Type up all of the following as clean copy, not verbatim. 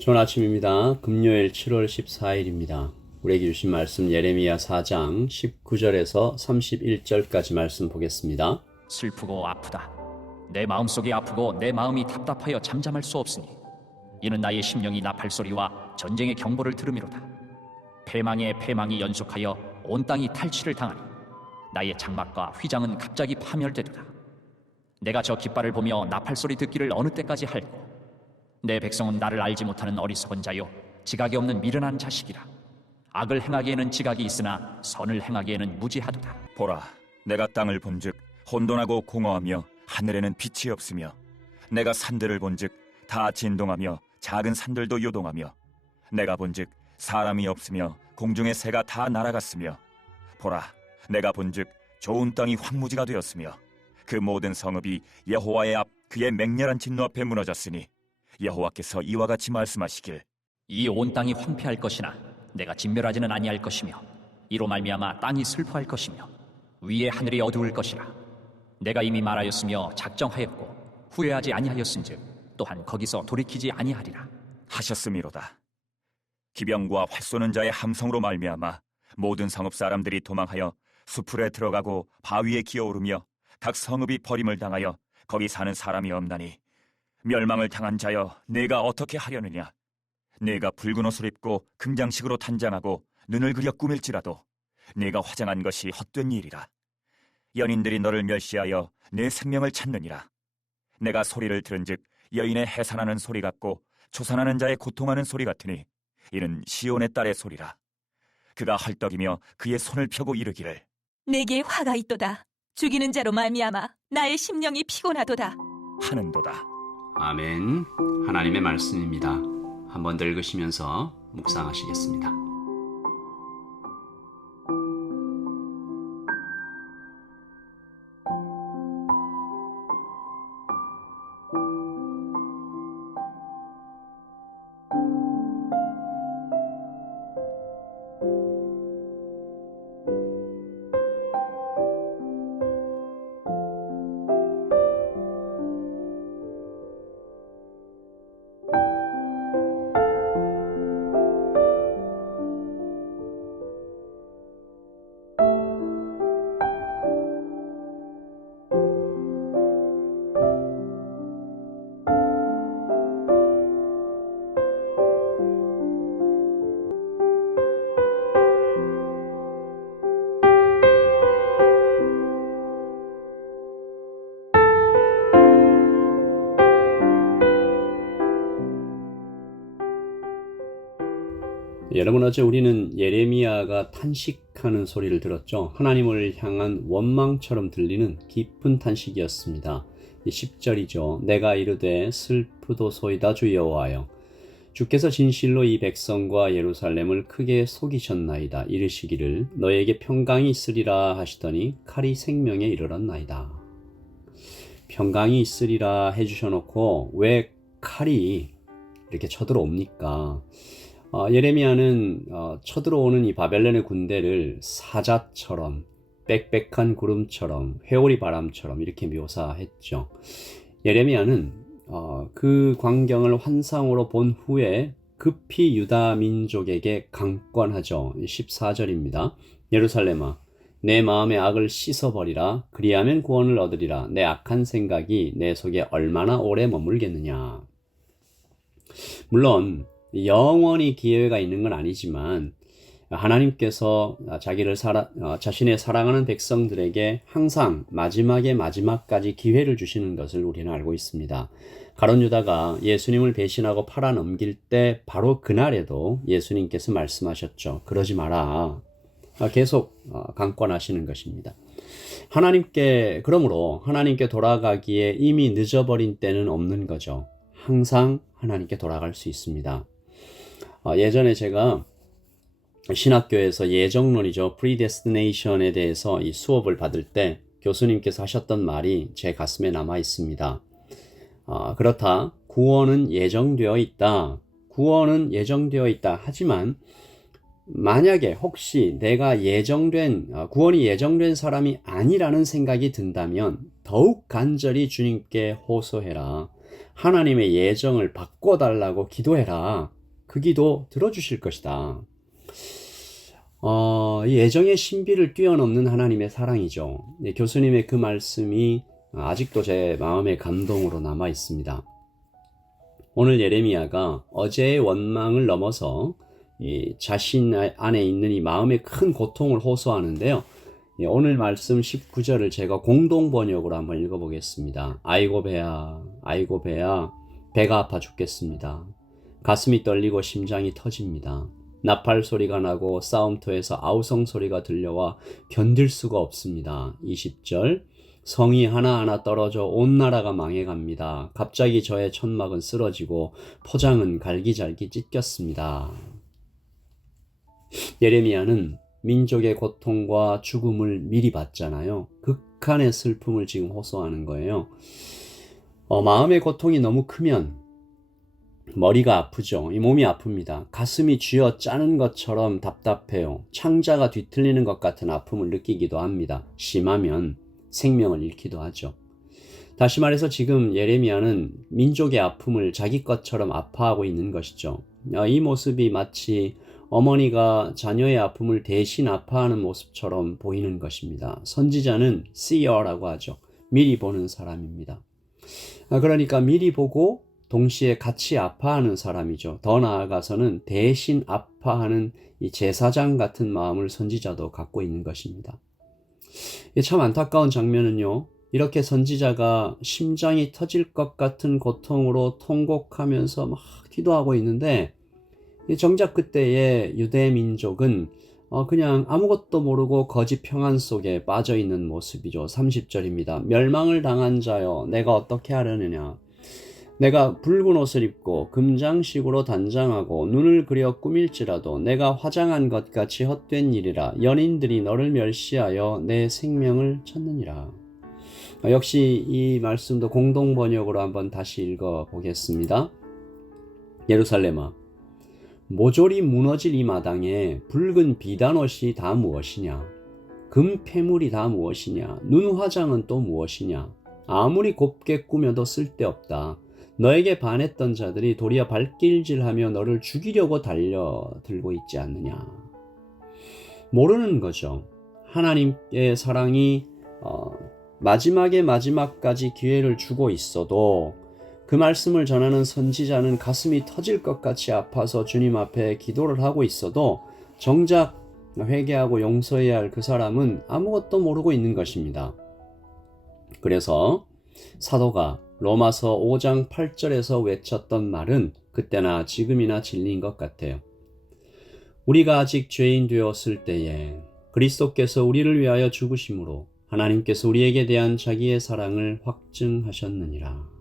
좋은 아침입니다. 금요일 7월 14일입니다. 우리에게 주신 말씀 예레미야 4장 19절에서 31절까지 말씀 보겠습니다. 슬프고 아프다. 내 마음속이 아프고 내 마음이 답답하여 잠잠할 수 없으니 이는 나의 심령이 나팔 소리와 전쟁의 경보를 들음이로다. 패망에 패망이 연속하여 온 땅이 탈취를 당하니 나의 장막과 휘장은 갑자기 파멸되리라. 내가 저 깃발을 보며 나팔 소리 듣기를 어느 때까지 할꼬. 내 백성은 나를 알지 못하는 어리석은 자요 지각이 없는 미련한 자식이라. 악을 행하기에는 지각이 있으나 선을 행하기에는 무지하도다. 보라, 내가 땅을 본즉 혼돈하고 공허하며 하늘에는 빛이 없으며 내가 산들을 본즉 다 진동하며 작은 산들도 요동하며 내가 본즉 사람이 없으며 공중의 새가 다 날아갔으며 보라, 내가 본즉 좋은 땅이 황무지가 되었으며 그 모든 성읍이 여호와의 앞 그의 맹렬한 진노 앞에 무너졌으니 여호와께서 이와 같이 말씀하시길 이 온 땅이 황폐할 것이나 내가 진멸하지는 아니할 것이며 이로 말미암아 땅이 슬퍼할 것이며 위에 하늘이 어두울 것이라. 내가 이미 말하였으며 작정하였고 후회하지 아니하였은즉 또한 거기서 돌이키지 아니하리라 하셨음이로다. 기병과 활 쏘는 자의 함성으로 말미암아 모든 성읍 사람들이 도망하여 수풀에 들어가고 바위에 기어오르며 각 성읍이 버림을 당하여 거기 사는 사람이 없나니 멸망을 당한 자여 내가 어떻게 하려느냐. 내가 붉은 옷을 입고 금장식으로 단장하고 눈을 그려 꾸밀지라도 내가 화장한 것이 헛된 일이라. 연인들이 너를 멸시하여 내 생명을 찾느니라. 내가 소리를 들은즉 여인의 해산하는 소리 같고 초산하는 자의 고통하는 소리 같으니 이는 시온의 딸의 소리라. 그가 헐떡이며 그의 손을 펴고 이르기를 내게 화가 있도다. 죽이는 자로 말미암아 나의 심령이 피곤하도다. 하는도다. 아멘. 하나님의 말씀입니다. 한번 더 읽으시면서 묵상하시겠습니다. 여러분, 어제 우리는 예레미야가 탄식하는 소리를 들었죠. 하나님을 향한 원망처럼 들리는 깊은 탄식이었습니다. 10절이죠. 내가 이르되 슬프도소이다 주 여호와여, 주께서 진실로 이 백성과 예루살렘을 크게 속이셨나이다. 이르시기를 너에게 평강이 있으리라 하시더니 칼이 생명에 이르렀나이다. 평강이 있으리라 해주셔놓고 왜 칼이 이렇게 쳐들어옵니까? 예레미야는 쳐들어오는 이 바벨론의 군대를 사자처럼, 빽빽한 구름처럼, 회오리 바람처럼 이렇게 묘사했죠. 예레미야는 그 광경을 환상으로 본 후에 급히 유다 민족에게 강권하죠. 14절입니다. 예루살렘아, 내 마음의 악을 씻어버리라. 그리하면 구원을 얻으리라. 내 악한 생각이 내 속에 얼마나 오래 머물겠느냐. 물론 영원히 기회가 있는 건 아니지만 하나님께서 자신의 사랑하는 백성들에게 항상 마지막까지 기회를 주시는 것을 우리는 알고 있습니다. 가룟 유다가 예수님을 배신하고 팔아넘길 때 바로 그날에도 예수님께서 말씀하셨죠. 그러지 마라. 계속 강권하시는 것입니다. 그러므로 하나님께 돌아가기에 이미 늦어버린 때는 없는 거죠. 항상 하나님께 돌아갈 수 있습니다. 예전에 제가 신학교에서 예정론이죠. predestination에 대해서 이 수업을 받을 때 교수님께서 하셨던 말이 제 가슴에 남아 있습니다. 그렇다. 구원은 예정되어 있다. 하지만 만약에 혹시 내가 구원이 예정된 사람이 아니라는 생각이 든다면 더욱 간절히 주님께 호소해라. 하나님의 예정을 바꿔달라고 기도해라. 그 기도 들어주실 것이다. 이 예정의 신비를 뛰어넘는 하나님의 사랑이죠. 교수님의 그 말씀이 아직도 제 마음의 감동으로 남아 있습니다. 오늘 예레미야가 어제의 원망을 넘어서 이 자신 안에 있는 이 마음의 큰 고통을 호소하는데요. 오늘 말씀 19절을 제가 공동 번역으로 한번 읽어보겠습니다. 아이고 배야, 아이고 배야, 배가 아파 죽겠습니다. 가슴이 떨리고 심장이 터집니다. 나팔 소리가 나고 싸움터에서 아우성 소리가 들려와 견딜 수가 없습니다. 20절 성이 하나하나 떨어져 온 나라가 망해갑니다. 갑자기 저의 천막은 쓰러지고 포장은 갈기잘기 찢겼습니다. 예레미야는 민족의 고통과 죽음을 미리 봤잖아요. 극한의 슬픔을 지금 호소하는 거예요. 마음의 고통이 너무 크면 머리가 아프죠. 이 몸이 아픕니다. 가슴이 쥐어 짜는 것처럼 답답해요. 창자가 뒤틀리는 것 같은 아픔을 느끼기도 합니다. 심하면 생명을 잃기도 하죠. 다시 말해서 지금 예레미야는 민족의 아픔을 자기 것처럼 아파하고 있는 것이죠. 이 모습이 마치 어머니가 자녀의 아픔을 대신 아파하는 모습처럼 보이는 것입니다. 선지자는 seer라고 하죠. 미리 보는 사람입니다. 그러니까 미리 보고 동시에 같이 아파하는 사람이죠. 더 나아가서는 대신 아파하는 이 제사장 같은 마음을 선지자도 갖고 있는 것입니다. 참 안타까운 장면은요. 이렇게 선지자가 심장이 터질 것 같은 고통으로 통곡하면서 막 기도하고 있는데 정작 그때의 유대 민족은 그냥 아무것도 모르고 거짓 평안 속에 빠져 있는 모습이죠. 30절입니다. 멸망을 당한 자여 내가 어떻게 하려느냐. 내가 붉은 옷을 입고 금장식으로 단장하고 눈을 그려 꾸밀지라도 내가 화장한 것 같이 헛된 일이라. 연인들이 너를 멸시하여 내 생명을 찾느니라. 역시 이 말씀도 공동 번역으로 한번 다시 읽어 보겠습니다. 예루살렘아, 모조리 무너질 이 마당에 붉은 비단옷이 다 무엇이냐? 금 패물이 다 무엇이냐? 눈 화장은 또 무엇이냐? 아무리 곱게 꾸며도 쓸데없다. 너에게 반했던 자들이 도리어 발길질하며 너를 죽이려고 달려들고 있지 않느냐. 모르는 거죠. 하나님의 사랑이 마지막의 마지막까지 기회를 주고 있어도 그 말씀을 전하는 선지자는 가슴이 터질 것 같이 아파서 주님 앞에 기도를 하고 있어도 정작 회개하고 용서해야 할 그 사람은 아무것도 모르고 있는 것입니다. 그래서 사도가 로마서 5장 8절에서 외쳤던 말은 그때나 지금이나 진리인 것 같아요. 우리가 아직 죄인 되었을 때에 그리스도께서 우리를 위하여 죽으심으로 하나님께서 우리에게 대한 자기의 사랑을 확증하셨느니라.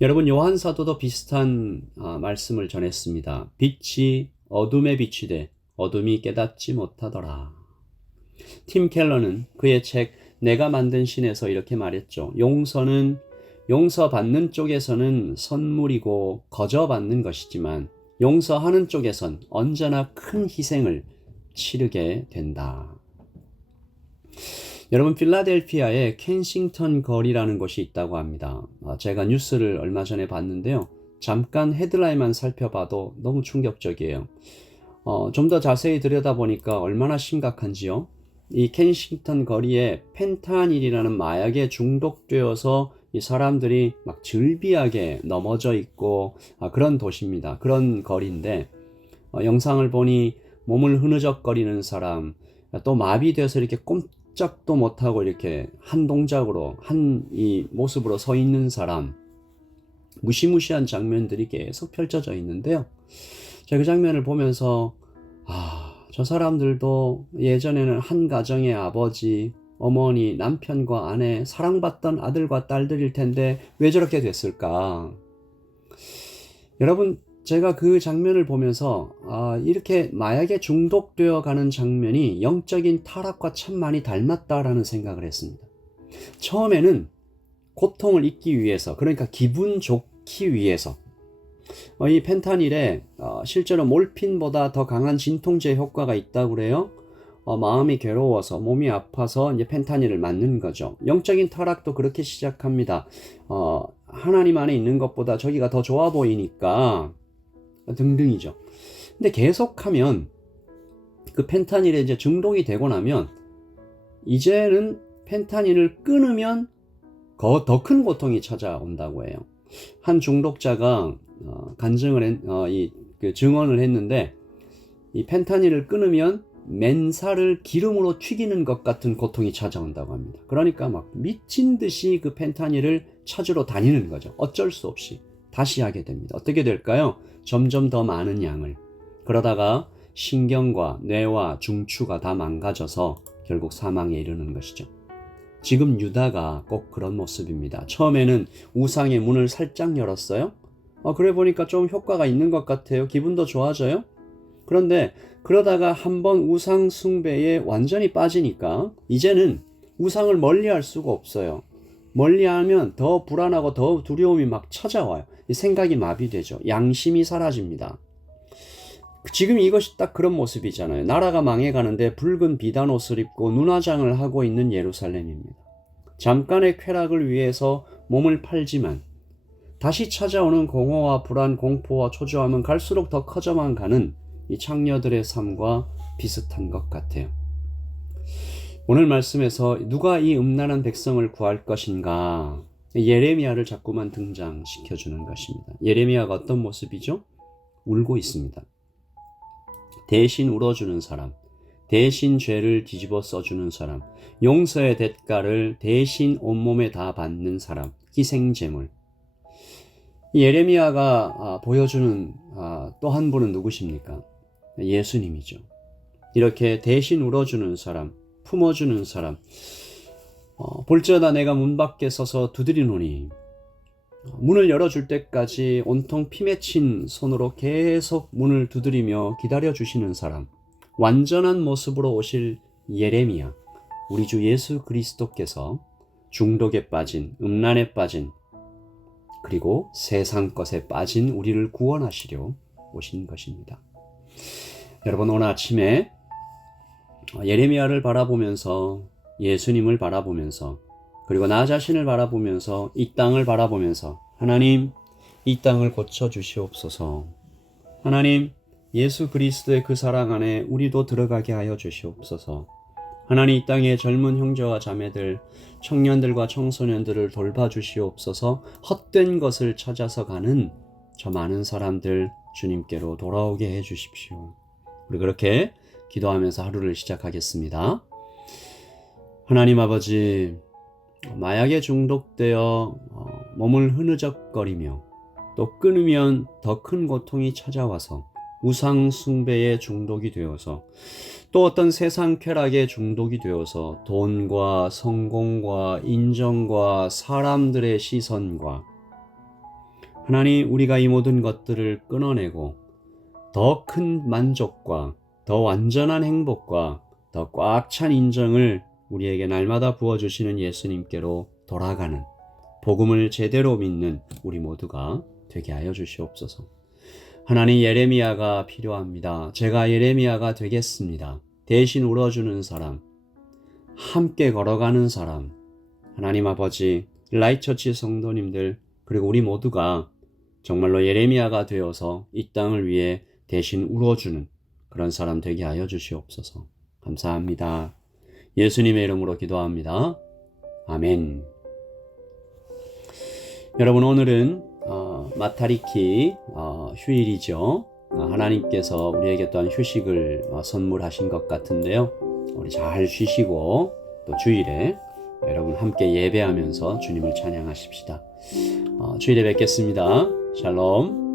여러분, 요한 사도도 비슷한 말씀을 전했습니다. 빛이 어둠에 비치되 어둠이 깨닫지 못하더라. 팀 켈러는 그의 책 내가 만든 신에서 이렇게 말했죠. 용서는 용서받는 쪽에서는 선물이고 거저받는 것이지만 용서하는 쪽에선 언제나 큰 희생을 치르게 된다. 여러분, 필라델피아에 켄싱턴 거리라는 곳이 있다고 합니다. 제가 뉴스를 얼마 전에 봤는데요. 잠깐 헤드라인만 살펴봐도 너무 충격적이에요. 좀 더 자세히 들여다보니까 얼마나 심각한지요. 이 켄싱턴 거리에 펜타닐이라는 마약에 중독되어서 이 사람들이 막 즐비하게 넘어져 있고 그런 도시입니다. 그런 거리인데 영상을 보니 몸을 흐느적거리는 사람, 또 마비돼서 이렇게 꼼짝도 못하고 이렇게 한 동작으로 한 이 모습으로 서 있는 사람, 무시무시한 장면들이 계속 펼쳐져 있는데요. 제가 그 장면을 보면서 저 사람들도 예전에는 한 가정의 아버지, 어머니, 남편과 아내, 사랑받던 아들과 딸들일 텐데 왜 저렇게 됐을까? 여러분, 제가 그 장면을 보면서 이렇게 마약에 중독되어 가는 장면이 영적인 타락과 참 많이 닮았다라는 생각을 했습니다. 처음에는 고통을 잊기 위해서, 그러니까 기분 좋기 위해서 이 펜타닐에 실제로 몰핀보다 더 강한 진통제 효과가 있다고 그래요. 마음이 괴로워서 몸이 아파서 이제 펜타닐을 맞는 거죠. 영적인 타락도 그렇게 시작합니다. 하나님 안에 있는 것보다 저기가 더 좋아 보이니까 등등이죠. 근데 계속하면 그 펜타닐에 이제 중독이 되고 나면 이제는 펜타닐을 끊으면 더 큰 고통이 찾아온다고 해요. 한 중독자가 증언을 했는데 이 펜타닐을 끊으면 맨살을 기름으로 튀기는 것 같은 고통이 찾아온다고 합니다. 그러니까 막 미친 듯이 그 펜타닐을 찾으러 다니는 거죠. 어쩔 수 없이 다시 하게 됩니다. 어떻게 될까요? 점점 더 많은 양을. 그러다가 신경과 뇌와 중추가 다 망가져서 결국 사망에 이르는 것이죠. 지금 유다가 꼭 그런 모습입니다. 처음에는 우상의 문을 살짝 열었어요. 그래 보니까 좀 효과가 있는 것 같아요. 기분도 좋아져요. 그런데 그러다가 한번 우상 숭배에 완전히 빠지니까 이제는 우상을 멀리할 수가 없어요. 멀리하면 더 불안하고 더 두려움이 막 찾아와요. 생각이 마비되죠. 양심이 사라집니다. 지금 이것이 딱 그런 모습이잖아요. 나라가 망해가는데 붉은 비단옷을 입고 눈화장을 하고 있는 예루살렘입니다. 잠깐의 쾌락을 위해서 몸을 팔지만 다시 찾아오는 공허와 불안, 공포와 초조함은 갈수록 더 커져만 가는 이 창녀들의 삶과 비슷한 것 같아요. 오늘 말씀에서 누가 이 음란한 백성을 구할 것인가? 예레미야를 자꾸만 등장시켜주는 것입니다. 예레미야가 어떤 모습이죠? 울고 있습니다. 대신 울어주는 사람, 대신 죄를 뒤집어 써주는 사람, 용서의 대가를 대신 온몸에 다 받는 사람, 희생제물. 예레미야가 보여주는 또 한 분은 누구십니까? 예수님이죠. 이렇게 대신 울어주는 사람, 품어주는 사람. 볼지어다 내가 문 밖에 서서 두드리노니 문을 열어줄 때까지 온통 피 맺힌 손으로 계속 문을 두드리며 기다려주시는 사람, 완전한 모습으로 오실 예레미야, 우리 주 예수 그리스도께서 중독에 빠진, 음란에 빠진, 그리고 세상 것에 빠진 우리를 구원하시려 오신 것입니다. 여러분, 오늘 아침에 예레미야를 바라보면서, 예수님을 바라보면서, 그리고 나 자신을 바라보면서, 이 땅을 바라보면서, 하나님, 이 땅을 고쳐주시옵소서. 하나님, 예수 그리스도의 그 사랑 안에 우리도 들어가게 하여 주시옵소서. 하나님, 이 땅의 젊은 형제와 자매들, 청년들과 청소년들을 돌봐주시옵소서. 헛된 것을 찾아서 가는 저 많은 사람들 주님께로 돌아오게 해 주십시오. 우리 그렇게 기도하면서 하루를 시작하겠습니다. 하나님 아버지, 마약에 중독되어 몸을 흐느적거리며 또 끊으면 더 큰 고통이 찾아와서 우상 숭배에 중독이 되어서 또 어떤 세상 쾌락에 중독이 되어서 돈과 성공과 인정과 사람들의 시선과 하나님, 우리가 이 모든 것들을 끊어내고 더 큰 만족과 더 완전한 행복과 더 꽉 찬 인정을 우리에게 날마다 부어주시는 예수님께로 돌아가는, 복음을 제대로 믿는 우리 모두가 되게 하여 주시옵소서. 하나님, 예레미야가 필요합니다. 제가 예레미야가 되겠습니다. 대신 울어주는 사람, 함께 걸어가는 사람. 하나님 아버지, 라이처치 성도님들, 그리고 우리 모두가 정말로 예레미야가 되어서 이 땅을 위해 대신 울어주는 그런 사람 되게 하여 주시옵소서. 감사합니다. 예수님의 이름으로 기도합니다. 아멘. 여러분, 오늘은 마타리키 휴일이죠. 하나님께서 우리에게 또한 휴식을 선물하신 것 같은데요. 우리 잘 쉬시고 또 주일에 여러분 함께 예배하면서 주님을 찬양하십시다. 주일에 뵙겠습니다. 샬롬.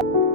네.